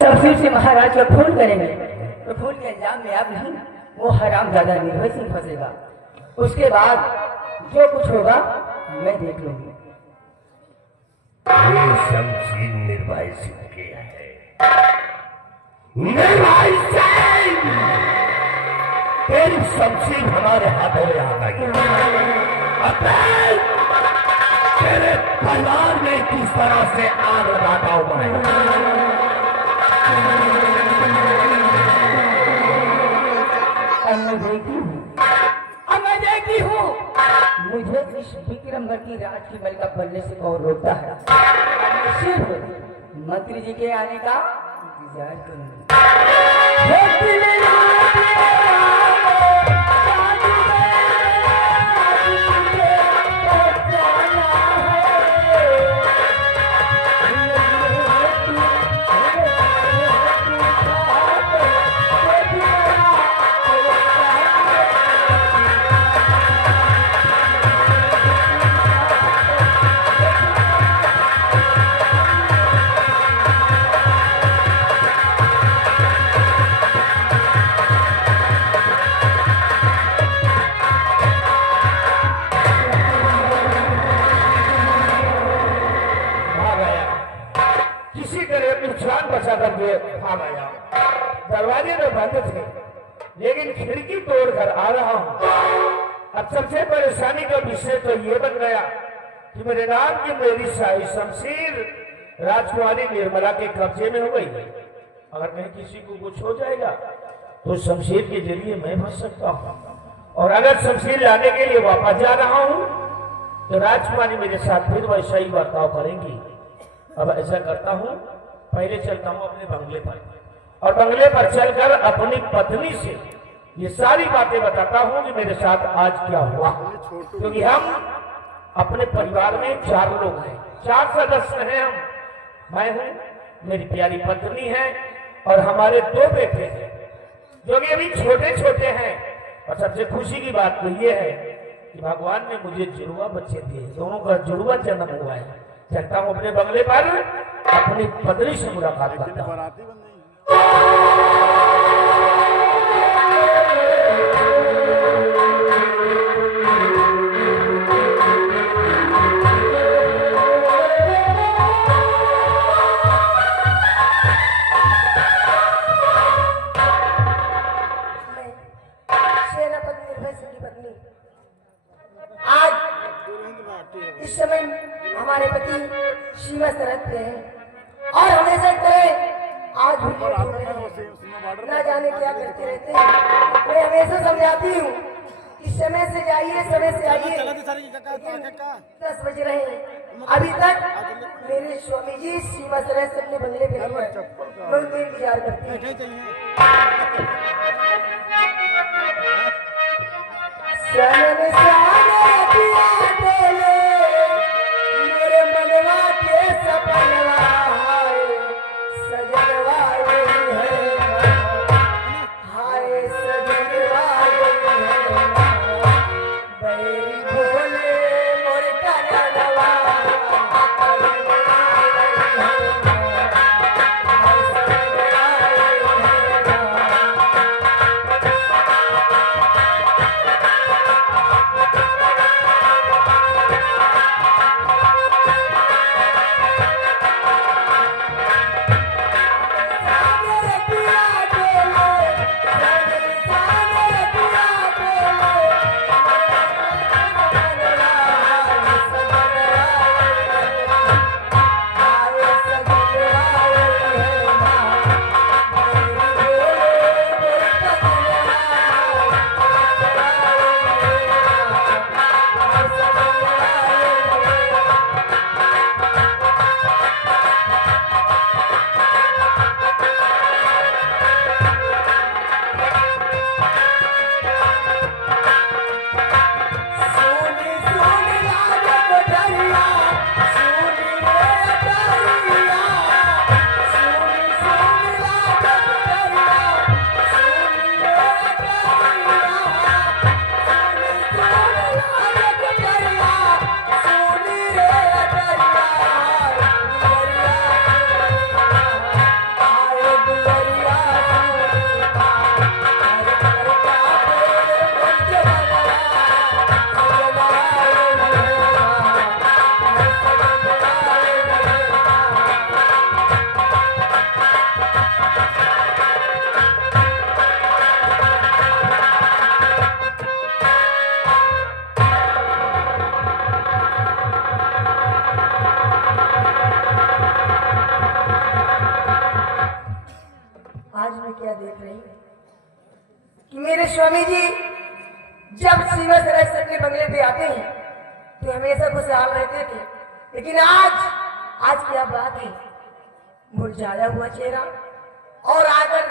शमशीर से महाराज का खून करेंगे तो खून के अंजाम में आप नहीं, वो हराम ज्यादा निर्भय सिंह फंसेगा। उसके बाद जो कुछ होगा मैं देख लूंगी। ये शमशीर निर्भय सिंह के है। निर्भय सिंह, तेरी शमशीर हमारे हाथों में आ गई। तेरे परिवार में किस तरह से आग लगाता हूं मैं। मैं देखी हूँ मुझे इस विक्रमगढ़ राज की मलिका बनने से कौन रोकता है। सिर्फ मंत्री जी के आने का इंतजार करूंगी। दरवाजे में बंद थे, लेकिन खिड़की तोड़कर आ रहा हूं। अब सबसे परेशानी का विषय तो ये बन गया कि मेरे नाम की मेरी शाही शमशीर राजकुमारी निर्मला के कब्जे में हो गई। अगर कहीं किसी को कुछ हो जाएगा तो शमशीर के जरिए मैं बच सकता हूं, और अगर शमशीर लाने के लिए वापस जा रहा हूं तो राजकुमारी मेरे साथ फिर वैसा ही बर्ताव करेंगी। अब ऐसा करता हूं, पहले चलता हूं अपने बंगले पर, और बंगले पर चलकर अपनी पत्नी से ये सारी बातें बताता हूं कि मेरे साथ आज क्या हुआ। क्योंकि हम अपने परिवार में 4 लोग हैं, 4 सदस्य हैं हम। मैं हूं, मेरी प्यारी पत्नी है, और हमारे 2 बेटे हैं जो कि अभी छोटे छोटे हैं। और सबसे खुशी की बात तो ये है कि भगवान ने मुझे जुड़वा बच्चे दिए, दोनों का जुड़वा जन्म हुआ है। चलता हूं अपने बंगले पर, अपनी पत्नी से मुलाकात करता हूं। इस समय हमारे पति सीमा सरहद पे हैं और हमेशा तरह आज भी ना जाने क्या करते रहते हैं। मैं हमेशा समझाती हूँ कि समय से जाइए, समय से आइए। 10 बज रहे हैं, अभी तक मेरे स्वामी जी सीमा सरहद से अपने बंगले पे मैं उनका इंतजार करती हूँ। मैं क्या देख रही हूँ कि मेरे स्वामी जी जब सीमा सराय से अपने बंगले पे आते हैं तो हमेशा खुशहाल रहते थे, लेकिन आज क्या बात है, मुरझाया हुआ चेहरा और आकर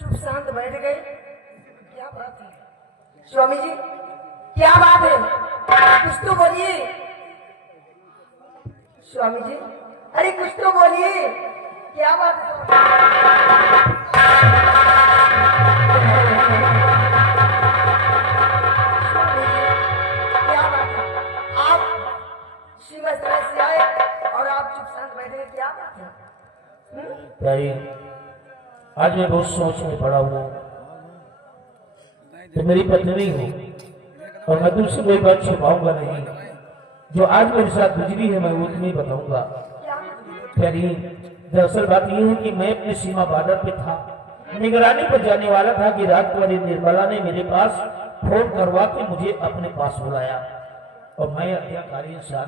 चुप शांत बैठ गए। क्या बात है स्वामी जी, क्या बात है, कुछ तो बोलिए स्वामी जी, अरे कुछ तो बोलिए, क्या बात है? क्या बात है, आप सीमा सराय से आए और आप चुप शांत बैठे हैं, क्या बात है? प्यारी, आज मैं बहुत सोच में पड़ा हूँ। तो मेरी पत्नी हो और मैं तुमसे कोई बात छुपाऊंगा नहीं। जो आज मेरे साथ गुजरी है मैं वो तुम्हें बताऊंगा। प्यारी, दरअसल बात यह है कि मैं अपनी सीमा बॉर्डर पे था, निगरानी पर जाने वाला था कि राजकुमारी निर्मला ने मेरे पास फोन करवा के मुझे अपने पास बुलाया और मैं हत्याकारी इंसान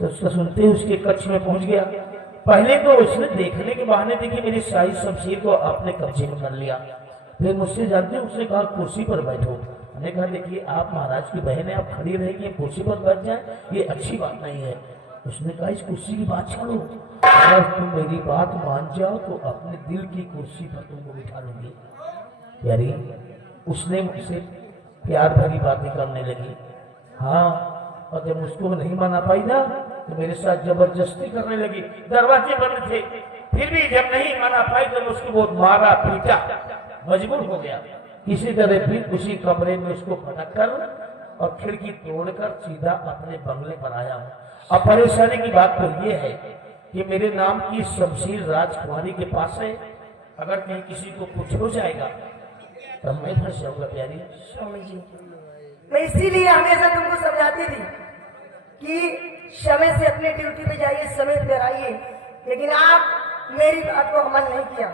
तो उसका सुनते ही उसके कक्ष में पहुंच गया। पहले तो उसने देखने के बहाने देखी मेरी शाही शमशीर को अपने कब्जे में कर लिया। फिर मुझसे जानते उसने कहा कुर्सी पर बैठो। मैंने कहा देखिए आप महाराज की बहन है, आप खड़ी रहेगी, कुर्सी पर बैठ जाए ये अच्छी बात नहीं है। उसने कहा इस कुर्सी की बात छोड़ो, अगर तुम मेरी बात मान जाओ तो अपने दिल की कुर्सी पर तुमको बिठा लूंगी। यारी, उसने मुझसे प्यार भरी बातें करने लगी। हाँ, और जब उसको नहीं माना पाई ना तो मेरे साथ जबरदस्ती करने लगी। दरवाजे बंद थे, फिर भी जब नहीं माना पाई तो उसको बहुत मारा पीटा, मजबूर हो गया। किसी तरह फिर उसी कमरे में उसको पटक कर और खिड़की तोड़कर सीधा अपने बंगले पर आया हूँ। अब परेशानी की बात तो ये है कि मेरे नाम की शमशीर राजकुमारी के पास है। अगर कहीं किसी को कुछ हो जाएगा तो मैं फंस जाऊंगा। प्यारी स्वामी जी, मैं इसीलिए हमेशा तुमको समझाती थी कि समय से अपने ड्यूटी पे जाइए, समय पर आइए, लेकिन आप मेरी बात को अमल नहीं किया।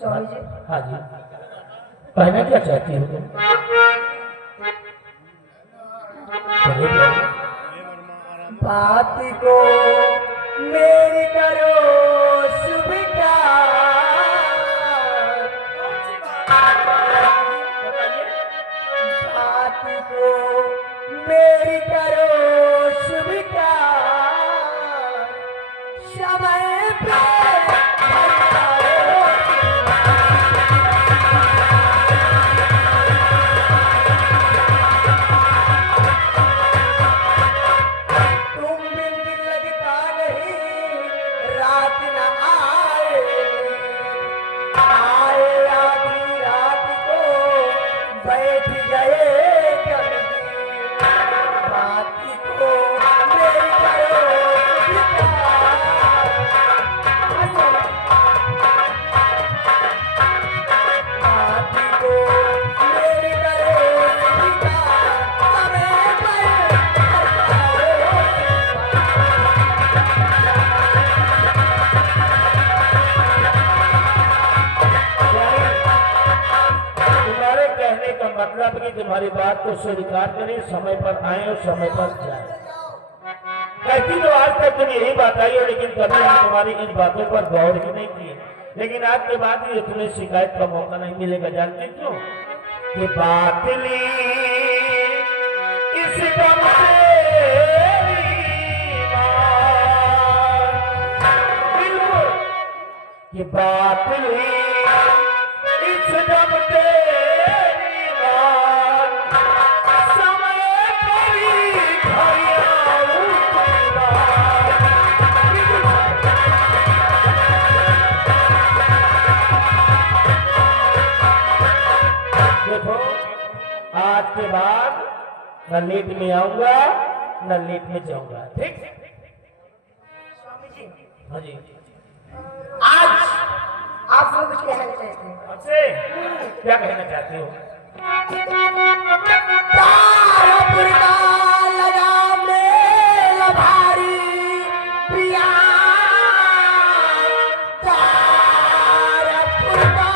स्वामी जी, हाँ जी, कहना क्या चाहती हो तुम? बात को मेरी करो स्वीकार, बात को मेरी करो स्वीकार, समय पे मतलब कि तुम्हारी बात को स्वीकार करें, समय पर आए और समय पर जाए। कहती तो आज तक तुम यही बात आई हो, लेकिन कभी हम तुम्हारी इन बातों पर गौर ही नहीं किए। लेकिन आज के बाद ये तुम्हें शिकायत का मौका नहीं मिलेगा। जानते क्यों? कि बात ली इस दम से कि बात ली इस दम से आज के बाद न लेट में आऊंगा न लेट में जाऊंगा। ठीक? स्वामी जी, हाँ जी, आज आपसे कुछ कहना चाहते हैं। आपसे क्या कहना चाहते हो? तारपुर का लगा मेला भारी पिया, तारपुर का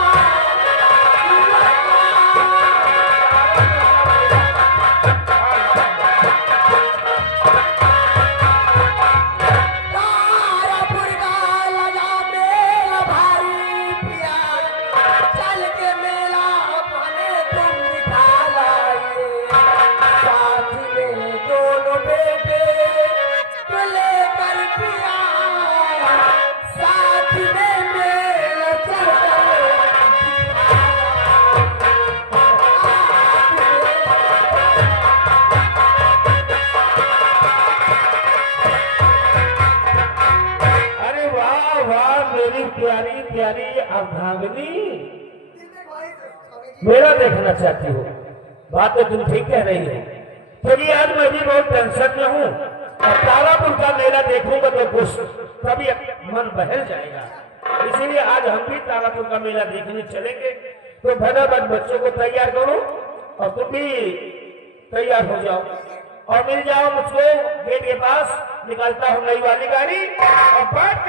तारपुर का लगा मेला भारी मेरी प्यारी प्यारी अर्धांगिनी, मेला देखना चाहती हो? बात तो तुम ठीक कह रही हो, क्योंकि आज मैं भी बहुत टेंशन में हूँ और तारापुर का मेला देखूंगा तो कुछ तभी मन बहल जाएगा। इसीलिए आज हम भी तारापुर का मेला देखने चलेंगे। तो फटाफट बच्चों को तैयार करो और तुम भी तैयार हो जाओ और मिल जाओ मुझको गेट के पास। निकालता हूँ नई वाली गाड़ी और बैठ